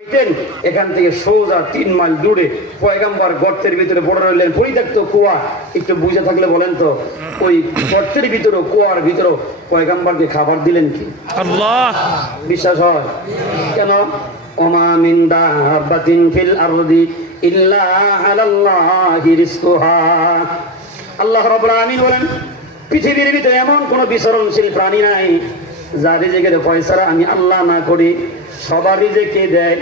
এখান থেকে সোজা 3 মাইল দূরে পয়গাম্বর গর্তের ভিতরে পড়ে রইলেন, পরিত্যক্ত কুয়া। একটু বুঝে থাকলে বলেন তো, ওই গর্তের ভিতরে কুয়ার ভিতরে পয়গাম্বরকে খাবার দিলেন কি? আল্লাহ। বিশ্বাস হয়? কেন? ওমা মিন দাব্বাতিন ফিল আরদি ইল্লা আলাল্লাহি রিজকুহা। আল্লাহ রাব্বুল আলামিন বলেন, পৃথিবীর ভিতরে এমন কোন বিচরণশীল প্রাণী নাই যার রিজিকের ফয়সালা আমি আল্লাহ না করি। সবার রিজিক কে দেয়?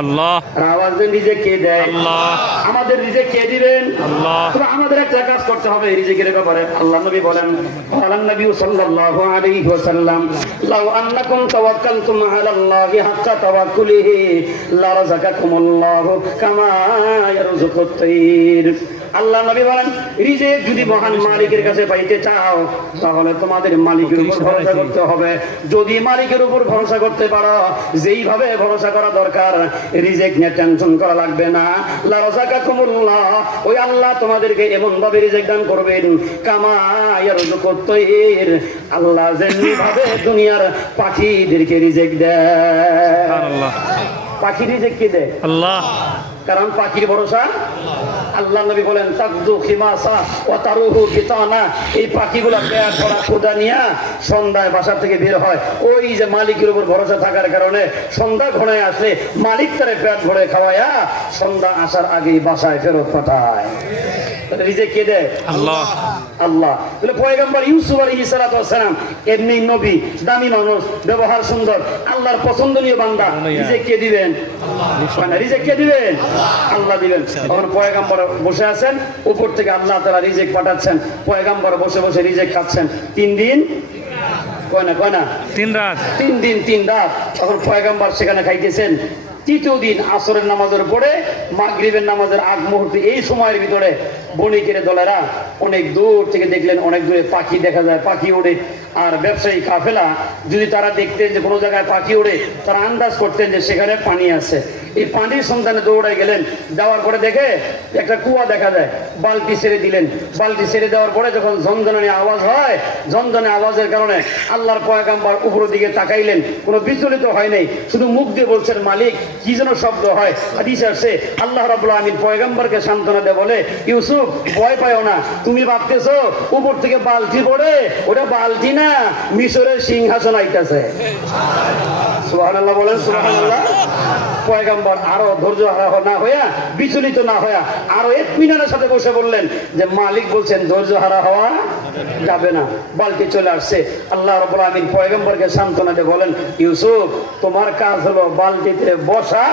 আল্লাহ। আওয়াজ দেন, রিজিক কে দেয়? আল্লাহ। আমাদের রিজিক কে দিবেন? আল্লাহ। তবে আমাদের একটা কাজ করতে হবে রিজিকের ব্যাপারে। আল্লাহ নবী বলেন, আল্লাহ নবী সাল্লাল্লাহু আলাইহি ওয়াসাল্লাম, লাউ আন্নাকুম তাওয়াক্কালতুম আলাল্লাহি হাক্কা তাওয়াক্কুলিহি লারাযাকাকুমুল্লাহু কামা ইয়ারযুকুত তাইর। আল্লাহ নবী বলেন, রিজিক যদি মহান মালিকের কাছে পাইতে চাও তাহলে তোমাদের মালিকের উপর ভরসা করতে হবে। যদি মালিকের উপর ভরসা করতে পারো, যেইভাবে ভরসা করা দরকার, রিজিক নিয়ে টেনশন করা লাগবে না। লারাযাকাকুমুল্লাহ, ওই আল্লাহ তোমাদেরকে এমন ভাবে রিজিক দান করবেন, কামা ইয়ারযুকুত তাইর, আল্লাহ যেমনি ভাবে দুনিয়ার পাখিদেরকে রিজিক দেয়। সুবহানাল্লাহ। পাখি রিজিক কে দেয়? আল্লাহ। কারণ পাখির ভরসা আল্লাহ। নবী বলেন, তাকদু খিমাসা ওয়া তারুহু বিতানা, এই পাখিগুলা পেট ভরা ক্ষুধা নিয়ে সন্ধ্যায় বাসা থেকে বের হয়। ওই যে মালিকের উপর ভরসা থাকার কারণে সন্ধ্যা ঘনায় আসলে মালিক তারে পেট ভরে খাওয়ায়া সন্ধ্যা আসার আগেই বাসায় ফেরত পাঠায়। রিজিক কে দেয়? আল্লাহ। আল্লাহ। তাহলে পয়গম্বর ইউসুফ আলাইহিস সালাতু ওয়াস সালাম এমনি নবী, দামি মানুষ, ব্যবহার সুন্দর, আল্লাহর পছন্দনীয় বান্দা, রিজিক কে দিবেন? আল্লাহ। রিজিক কে দিবেন? আল্লাহ দিবেন। তখন পয়গম্বর বসে আছেন, উপর থেকে আল্লাহ তাআলা রিজিক পাঠাচ্ছেন, পয়গম্বর বসে বসে রিজিক খাচ্ছেন। 3 দিন কয় না 3 রাত, 3 দিন 3 রাত। তখন পয়গম্বর সেখানে খাইতেছেন। তৃতীয় দিন আসরের নামাজের পরে মাগরিবের নামাজের আগ মুহূর্তে এই সময়ের ভিতরে বণিকের দলেরা অনেক দূর থেকে দেখলেন, অনেক দূরে পাখি দেখা যায়, পাখি ওড়ে। আর ব্যবসায়ী কাফেলা যদি তারা দেখতেন যে কোনো জায়গায় পাখি ওড়ে, তারা আন্দাজ করতেন যে সেখানে পানি আছে। এই পানির সন্ধানে দৌড়াই গেলেন। যাওয়ার পরে দেখে একটা কুয়া দেখা যায়, বালতি ছেড়ে দিলেন। বালতি ছেড়ে দেওয়ার পরে যখন ঝনঝনানি আওয়াজ হয়, ঝনঝনে আওয়াজের কারণে আল্লাহর পয়গম্বর উপরের দিকে তাকাইলেন, কোনো বিচলিত হয় নাই, শুধু মুখ দিয়ে বলছেন, মালিক কি যেন শব্দ হয়। হাদিসে আসছে, আল্লাহ রাব্বুল আলামিন পয়গম্বরকে সান্ত্বনা দেয়, বলে, ইউসুফ ভয় পাও না, তুমি ভাবতেছো উপর থেকে বালতি পড়ে, ওটা বালতি না, মিশরের সিংহাসন আইতাছে। সুবহানাল্লাহ বলেন, সুবহানাল্লাহ। পয়গম্বর আরো ধৈর্য না হইয়া, বিচলিত না হইয়া আরো ইতমিনানের সাথে বসে বললেন যে মালিক বলছেন ধৈর্য হারা হওয়া যাবে না। বালতি চলে আসছে। আল্লাহ রাব্বুল আলামিন পয়গম্বরকে সান্ত্বনা দিয়ে বলেন, ইউসুফ তোমার কাজ হলো বালতিতে বসা।